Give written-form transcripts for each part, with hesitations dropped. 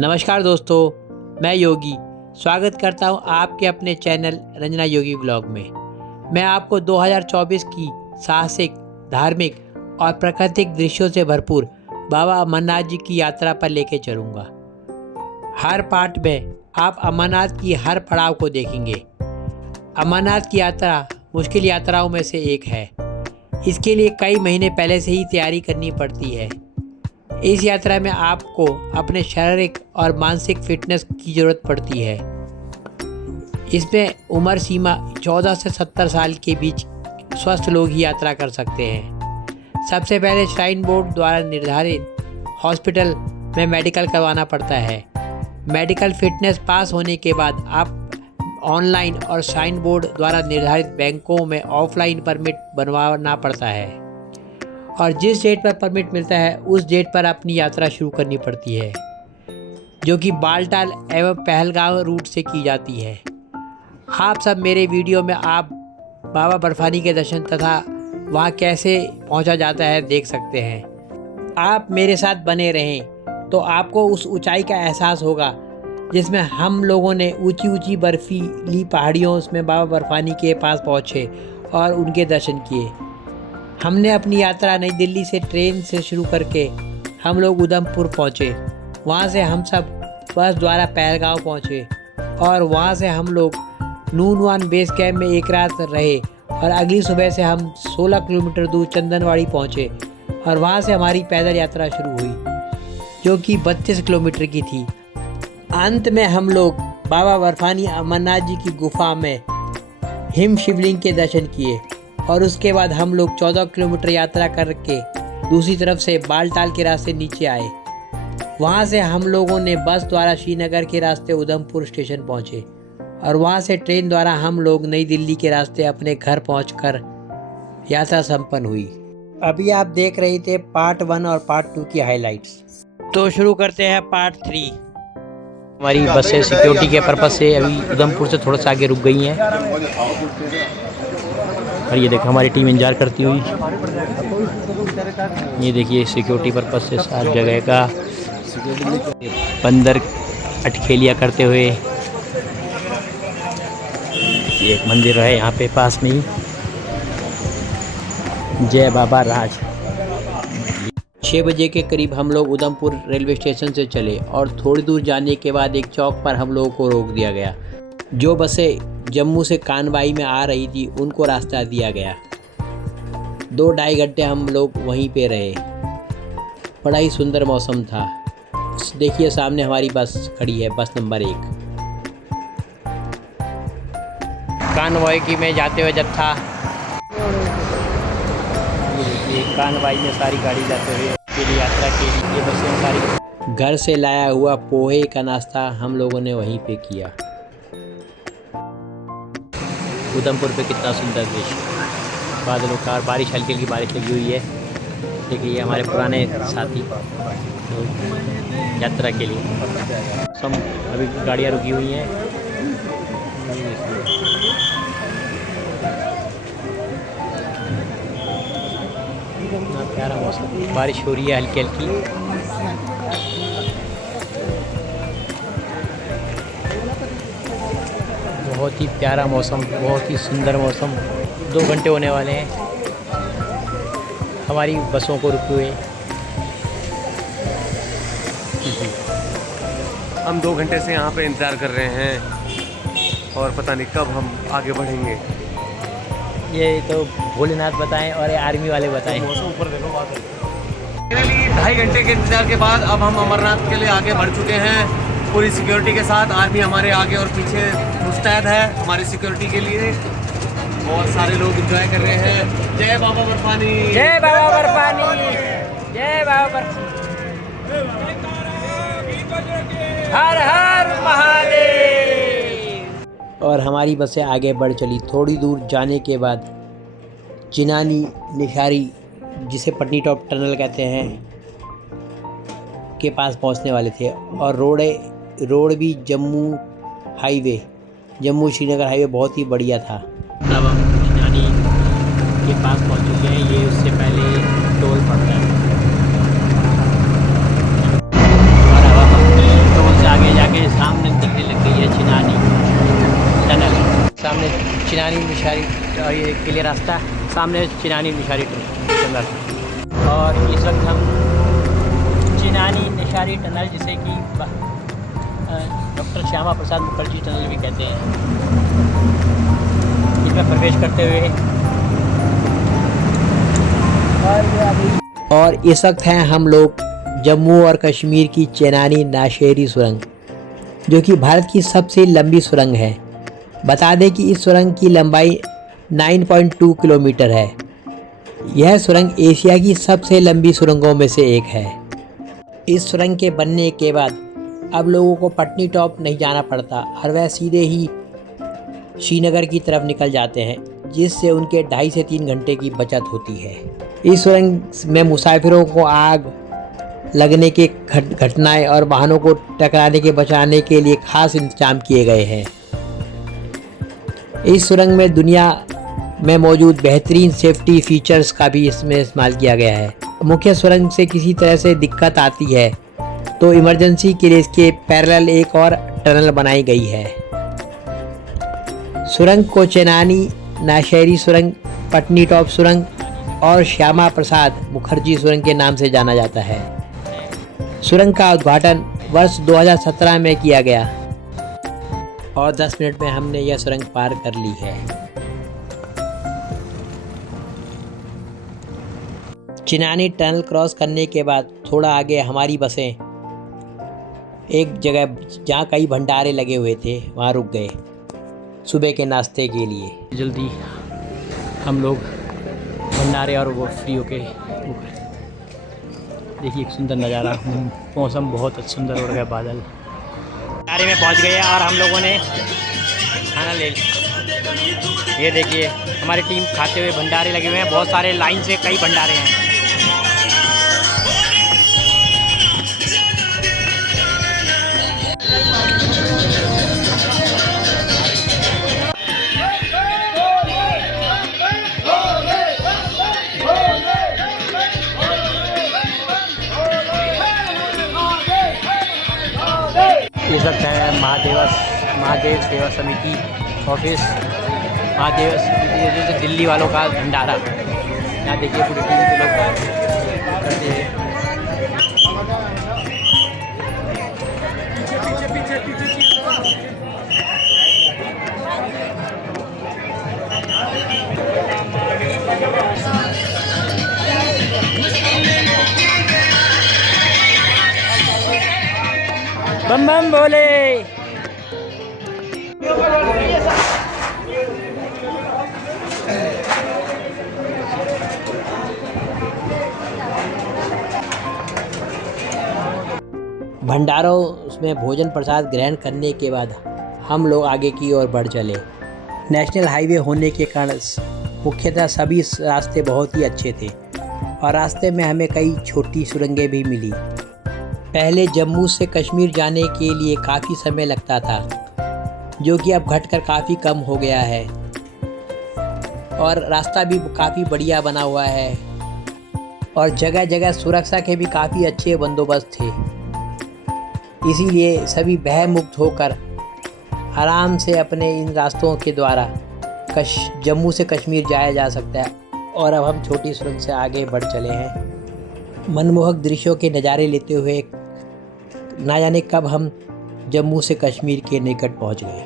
नमस्कार दोस्तों, मैं योगी स्वागत करता हूं आपके अपने चैनल रंजना योगी व्लॉग में। मैं आपको 2024 की साहसिक, धार्मिक और प्राकृतिक दृश्यों से भरपूर बाबा अमरनाथ जी की यात्रा पर लेके चलूँगा। हर पार्ट में आप अमरनाथ की हर पड़ाव को देखेंगे। अमरनाथ की यात्रा मुश्किल यात्राओं में से एक है। इसके लिए कई महीने पहले से ही तैयारी करनी पड़ती है। इस यात्रा में आपको अपने शारीरिक और मानसिक फिटनेस की ज़रूरत पड़ती है। इसमें उम्र सीमा 14 से 70 साल के बीच स्वस्थ लोग ही यात्रा कर सकते हैं। सबसे पहले श्राइन बोर्ड द्वारा निर्धारित हॉस्पिटल में मेडिकल करवाना पड़ता है। मेडिकल फिटनेस पास होने के बाद आप ऑनलाइन और श्राइन बोर्ड द्वारा निर्धारित बैंकों में ऑफलाइन परमिट बनवाना पड़ता है और जिस डेट पर परमिट मिलता है उस डेट पर अपनी यात्रा शुरू करनी पड़ती है, जो कि बालटाल एवं पहलगाम रूट से की जाती है। आप सब मेरे वीडियो में आप बाबा बर्फानी के दर्शन तथा वहाँ कैसे पहुँचा जाता है देख सकते हैं। आप मेरे साथ बने रहें तो आपको उस ऊंचाई का एहसास होगा जिसमें हम लोगों ने ऊंची ऊंची बर्फीली पहाड़ियों में बाबा बर्फानी के पास पहुँचे और उनके दर्शन किए। हमने अपनी यात्रा नई दिल्ली से ट्रेन से शुरू करके हम लोग उधमपुर पहुँचे। वहाँ से हम सब बस द्वारा पहलगाम पहुँचे और वहाँ से हम लोग नूनवान बेस कैंप में एक रात रहे और अगली सुबह से हम 16 किलोमीटर दूर चंदनवाड़ी पहुँचे और वहाँ से हमारी पैदल यात्रा शुरू हुई, जो कि 32 किलोमीटर की थी। अंत में हम लोग बाबा बर्फानी अमरनाथ जी की गुफा में हिम शिवलिंग के दर्शन किए और उसके बाद हम लोग 14 किलोमीटर यात्रा करके दूसरी तरफ से बालटाल के रास्ते नीचे आए। वहाँ से हम लोगों ने बस द्वारा श्रीनगर के रास्ते उधमपुर स्टेशन पहुँचे और वहाँ से ट्रेन द्वारा हम लोग नई दिल्ली के रास्ते अपने घर पहुँचकर यात्रा संपन्न हुई। अभी आप देख रहे थे पार्ट 1 और पार्ट 2 की हाइलाइट्स। तो शुरू करते हैं पार्ट 3। हमारी बसें सिक्योरिटी के पर्पज़ से अभी उधमपुर से थोड़ा सा आगे रुक गई हैं और ये देखो हमारी टीम इंतजार करती हुई। ये देखिए सिक्योरिटी पर्पज़ से सारी जगह का बंदर अटखेलियाँ करते हुए। ये एक मंदिर है यहाँ पे पास में ही, जय बाबा राज। 6 बजे के करीब हम लोग उधमपुर रेलवे स्टेशन से चले और थोड़ी दूर जाने के बाद एक चौक पर हम लोगों को रोक दिया गया। जो बसें जम्मू से कानवाई में आ रही थी उनको रास्ता दिया गया। 2-2.5 घंटे हम लोग वहीं पे रहे। बड़ा ही सुंदर मौसम था। देखिए सामने हमारी बस खड़ी है, बस नंबर 1। कानवाई की में जाते हुए जत्था, ये कानवाई में सारी गाड़ी जाते हुए के लिए यात्रा के लिए बसें सारी। घर से लाया हुआ पोहे का नाश्ता हम लोगों ने वहीं पे किया। उधमपुर पे कितना सुंदर दृश्य, बादलों का, बारिश हल्की हल्की बारिश लगी हुई है। देखिए हमारे पुराने साथी तो यात्रा के लिए सब अभी गाड़ियाँ रुकी हुई हैं। इतना प्यारा मौसम, बारिश हो रही है हल्की हल्की। बहुत ही प्यारा मौसम, बहुत ही सुंदर मौसम। 2 घंटे होने वाले हैं हमारी बसों को रुके हुए। हम 2 घंटे से यहाँ पे इंतज़ार कर रहे हैं और पता नहीं कब हम आगे बढ़ेंगे। ये तो भोलेनाथ बताएं और ये आर्मी वाले बताएं। मौसम ऊपर देखो, बात मेरे लिए 2.5 घंटे के इंतज़ार के बाद अब हम अमरनाथ के लिए आगे बढ़ चुके हैं। पूरी सिक्योरिटी के साथ आर्मी हमारे आगे और पीछे मुस्तैद है हमारी सिक्योरिटी के लिए। बहुत सारे लोग एंजॉय कर रहे हैं। जय बाबा बर्फानी, जय बाबा बर्फानी, जय बाबा बर्फानी, हर हर महादेव। और हमारी बसें आगे बढ़ चली। थोड़ी दूर जाने के बाद चिनानी निशारी, जिसे पटनी टॉप टनल कहते हैं, के पास पहुंचने वाले थे और रोड भी जम्मू श्रीनगर हाईवे बहुत ही बढ़िया था। अब हम चिनानी के पास पहुंच चुके हैं। ये उससे पहले टोल पड़ता है और अब हम निशारी के लिए रास्ता, सामने चिनानी निशारी टनल। और इस वक्त हम चिनानी निशारी टनल, जिसे कि डॉक्टर श्यामा प्रसाद मुखर्जी टनल भी कहते हैं, इसमें प्रवेश करते हुए और इस वक्त हैं हम लोग जम्मू और कश्मीर की चिनानी नौशेरी सुरंग, जो कि भारत की सबसे लंबी सुरंग है। बता दें कि इस सुरंग की लंबाई 9.2 किलोमीटर है। यह सुरंग एशिया की सबसे लंबी सुरंगों में से एक है। इस सुरंग के बनने के बाद अब लोगों को पटनी टॉप नहीं जाना पड़ता और वह सीधे ही श्रीनगर की तरफ निकल जाते हैं, जिससे उनके 2.5 से 3 घंटे की बचत होती है। इस सुरंग में मुसाफिरों को आग लगने के घटनाएं और वाहनों को टकराने के बचाने के लिए खास इंतजाम किए गए हैं। इस सुरंग में दुनिया में मौजूद बेहतरीन सेफ्टी फीचर्स का भी इसमें इस्तेमाल किया गया है। मुख्य सुरंग से किसी तरह से दिक्कत आती है तो इमरजेंसी के लिए इसके पैरेलल एक और टनल बनाई गई है। सुरंग को चिनानी नौशेरी सुरंग, पटनी टॉप सुरंग और श्यामा प्रसाद मुखर्जी सुरंग के नाम से जाना जाता है। सुरंग का उद्घाटन वर्ष 2017 में किया गया और 10 मिनट में हमने यह सुरंग पार कर ली है। चिनानी टनल क्रॉस करने के बाद थोड़ा आगे हमारी बसें एक जगह जहाँ कई भंडारे लगे हुए थे वहाँ रुक गए सुबह के नाश्ते के लिए। जल्दी हम लोग भंडारे और वो फ्री होके देखिए, एक सुंदर नज़ारा, मौसम बहुत सुंदर हो गया, बादल। भंडारे में पहुंच गए और हम लोगों ने खाना ले लिया। ये देखिए हमारी टीम खाते हुए, भंडारे लगे हुए हैं, बहुत सारे लाइन से कई भंडारे हैं। इस वक्त है महादेव सेवा समिति ऑफिस, महादेव समिति जैसे दिल्ली वालों का भंडारा। यहाँ देखिए पूरी टीम के लोग करते हैं। बम बम बोले। भंडारों उसमें भोजन प्रसाद ग्रहण करने के बाद हम लोग आगे की ओर बढ़ चले। नेशनल हाईवे होने के कारण मुख्यतः सभी रास्ते बहुत ही अच्छे थे और रास्ते में हमें कई छोटी सुरंगें भी मिली। पहले जम्मू से कश्मीर जाने के लिए काफ़ी समय लगता था, जो कि अब घटकर काफ़ी कम हो गया है और रास्ता भी काफ़ी बढ़िया बना हुआ है और जगह जगह सुरक्षा के भी काफ़ी अच्छे बंदोबस्त थे। इसीलिए सभी भय मुक्त होकर आराम से अपने इन रास्तों के द्वारा जम्मू से कश्मीर जाया जा सकता है। और अब हम छोटी सुरंग से आगे बढ़ चले हैं, मनमोहक दृश्यों के नज़ारे लेते हुए। ना जाने कब हम जम्मू से कश्मीर के निकट पहुंच गए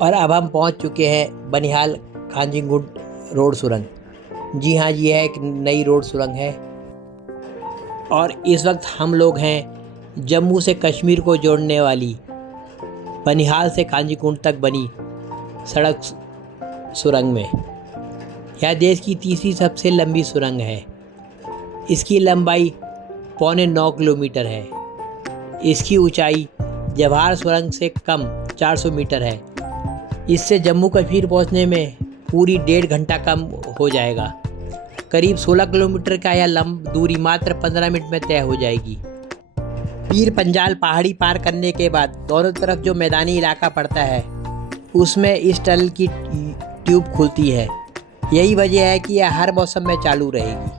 और अब हम पहुंच चुके हैं बनिहाल कांजीगुंड रोड सुरंग। जी हाँ, ये है एक नई रोड सुरंग है और इस वक्त हम लोग हैं जम्मू से कश्मीर को जोड़ने वाली बनिहाल से कांजीगुंड तक बनी सड़क सुरंग में। यह देश की तीसरी सबसे लंबी सुरंग है। इसकी लंबाई 9.25 किलोमीटर है। इसकी ऊंचाई जवाहर सुरंग से कम 400 मीटर है। इससे जम्मू कश्मीर पहुंचने में पूरी 1.5 घंटा कम हो जाएगा। करीब 16 किलोमीटर का यह दूरी मात्र 15 मिनट में तय हो जाएगी। पीर पंजाल पहाड़ी पार करने के बाद दोनों तरफ जो मैदानी इलाका पड़ता है उसमें इस टनल की ट्यूब खुलती है। यही वजह है कि यह हर मौसम में चालू रहेगी।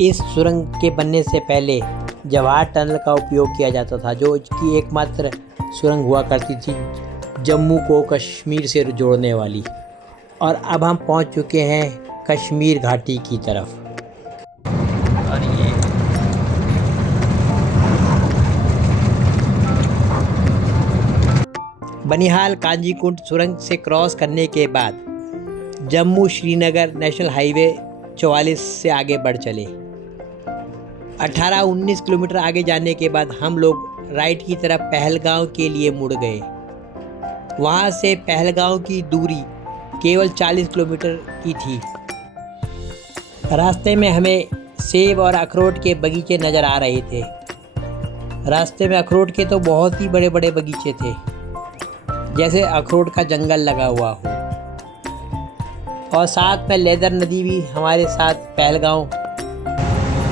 इस सुरंग के बनने से पहले जवाहर टनल का उपयोग किया जाता था, जो कि एकमात्र सुरंग हुआ करती थी जम्मू को कश्मीर से जोड़ने वाली। और अब हम पहुंच चुके हैं कश्मीर घाटी की तरफ। और ये बनिहाल कांजीकुंड सुरंग से क्रॉस करने के बाद जम्मू श्रीनगर नेशनल हाईवे 44 से आगे बढ़ चले। 18-19 किलोमीटर आगे जाने के बाद हम लोग राइट की तरफ पहलगांव के लिए मुड़ गए। वहाँ से पहलगांव की दूरी केवल 40 किलोमीटर की थी। रास्ते में हमें सेब और अखरोट के बगीचे नज़र आ रहे थे। रास्ते में अखरोट के तो बहुत ही बड़े बड़े बगीचे थे, जैसे अखरोट का जंगल लगा हुआ हो। और साथ में लेदर नदी भी हमारे साथ पहलगांव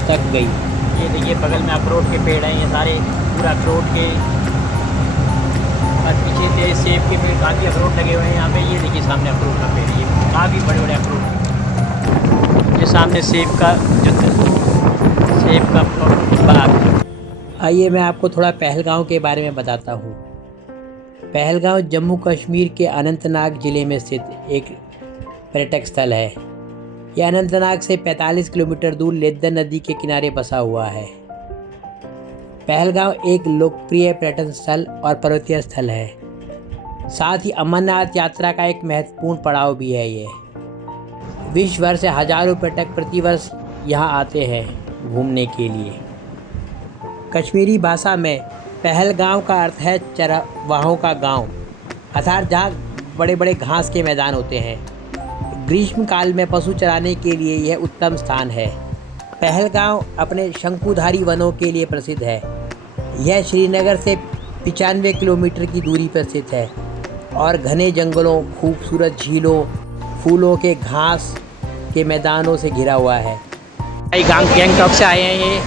तक गई। ये देखिए बगल में अखरोट के पेड़ हैं, ये सारे पूरा अखरोट के, और पीछे से सेब के पेड़, काफ़ी अखरोट लगे हुए हैं यहाँ पे। ये देखिए सामने अखरोट का पेड़, ये काफ़ी बड़े बड़े अखरोट। ये सामने सेब का बाग। आइए मैं आपको थोड़ा पहलगांव के बारे में बताता हूँ। पहलगांव जम्मू कश्मीर के अनंतनाग ज़िले में स्थित एक पर्यटक स्थल है। यह अनंतनाग से 45 किलोमीटर दूर लेदर नदी के किनारे बसा हुआ है। पहलगांव एक लोकप्रिय पर्यटन स्थल और पर्वतीय स्थल है। साथ ही अमरनाथ यात्रा का एक महत्वपूर्ण पड़ाव भी है। ये विश्व भर से हजारों पर्यटक प्रतिवर्ष यहाँ आते हैं घूमने के लिए। कश्मीरी भाषा में पहलगांव का अर्थ है चरवाहों का गांव, अर्थात जहाँ बड़े बड़े घास के मैदान होते हैं। ग्रीष्म काल में पशु चराने के लिए यह उत्तम स्थान है। पहलगांव अपने शंकुधारी वनों के लिए प्रसिद्ध है। यह श्रीनगर से 95 किलोमीटर की दूरी पर स्थित है और घने जंगलों, खूबसूरत झीलों, फूलों के घास के मैदानों से घिरा हुआ है। गैंगटॉक से आए हैं ये।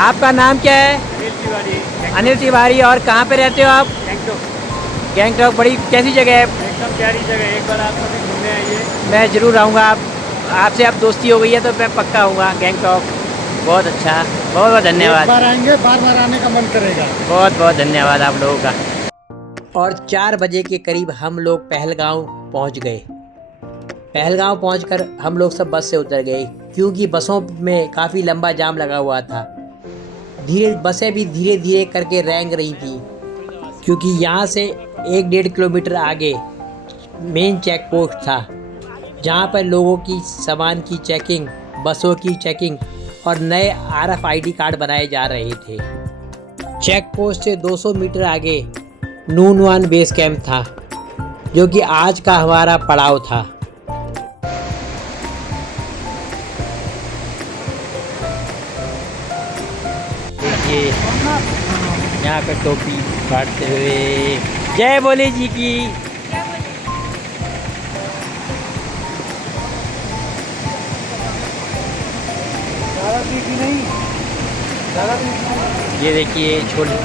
आपका नाम क्या है? अनिल तिवारी। और कहाँ पे रहते हो आप? गैंगटॉक बड़ी कैसी जगह है? एकदम प्यारी जगह है, एक बार आप कभी घूमने आइए। मैं ज़रूर आऊँगा। आपसे अब दोस्ती हो गई है तो मैं पक्का आऊँगा गैंगटॉक। बहुत अच्छा, बहुत बहुत धन्यवाद। एक बार आएंगे, बार बार आने का मन करेगा। बहुत बहुत धन्यवाद आप लोगों का। और 4 बजे के करीब हम लोग पहलगांव पहुंच गए। पहलगांव पहुंचकर हम लोग सब बस से उतर गए, क्योंकि बसों में काफ़ी लंबा जाम लगा हुआ था। बसें भी धीरे धीरे करके रेंग रही थी, क्योंकि यहाँ से 1-1.5 किलोमीटर आगे मेन चेक पोस्ट था, जहाँ पर लोगों की सामान की चेकिंग, बसों की चेकिंग और नए RFID कार्ड बनाए जा रहे थे। चेक पोस्ट से 200 मीटर आगे नूनवान बेस कैंप था, जो कि आज का हमारा पड़ाव था। देखिए यहाँ पे टोपी काटते हुए जय बोले जी की। ये देखिए छोटे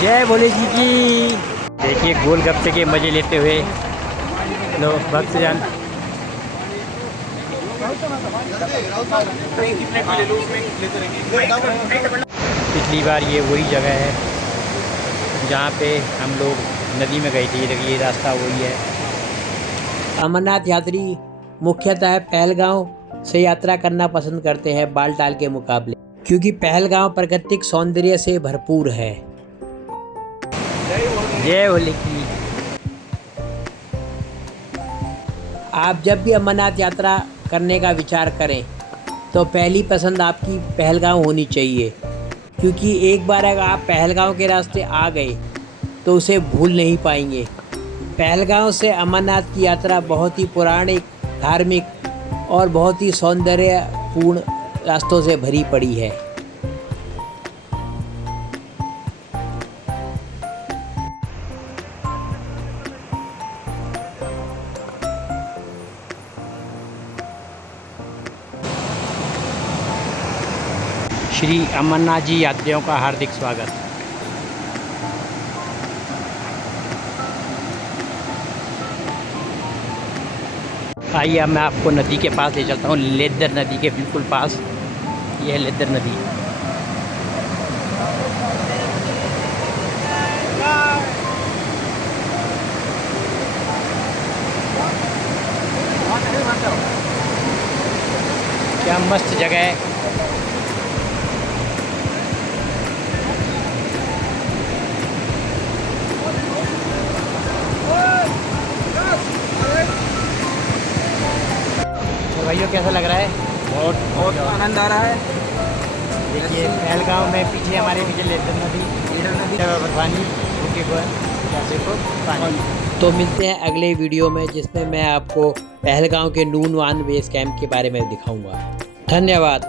जय भोले जी की। देखिए गोलगप्पे के मज़े लेते हुए लोग भक्तजन। पिछली बार ये वही जगह है जहाँ पे हम लोग नदी में गए थे। ये रास्ता वही है। अमरनाथ यात्री मुख्यतः पहलगांव से यात्रा करना पसंद करते हैं बालटाल के मुकाबले, क्योंकि पहलगांव प्राकृतिक सौंदर्य से भरपूर है। जय भोले की। आप जब भी अमरनाथ यात्रा करने का विचार करें तो पहली पसंद आपकी पहलगांव होनी चाहिए, क्योंकि एक बार अगर आप पहलगांव के रास्ते आ गए तो उसे भूल नहीं पाएंगे। पहलगांव से अमरनाथ की यात्रा बहुत ही पौराणिक, धार्मिक और बहुत ही सौंदर्यपूर्ण रास्तों से भरी पड़ी है। श्री अमरनाथ जी यात्रियों का हार्दिक स्वागत। आइए अब मैं आपको नदी के पास ले चलता हूँ, लेदर नदी के बिल्कुल पास। यह है लेदर नदी। क्या मस्त जगह है। तो भाइयों कैसा लग रहा है? बहुत आनंद आ रहा है। देखिए पहलगांव में पीछे हमारे पीछे लेदर नदी पानी पानी। तो मिलते हैं अगले वीडियो में, जिसमें मैं आपको पहलगांव के नूनवान बेस कैंप के बारे में दिखाऊंगा। धन्यवाद।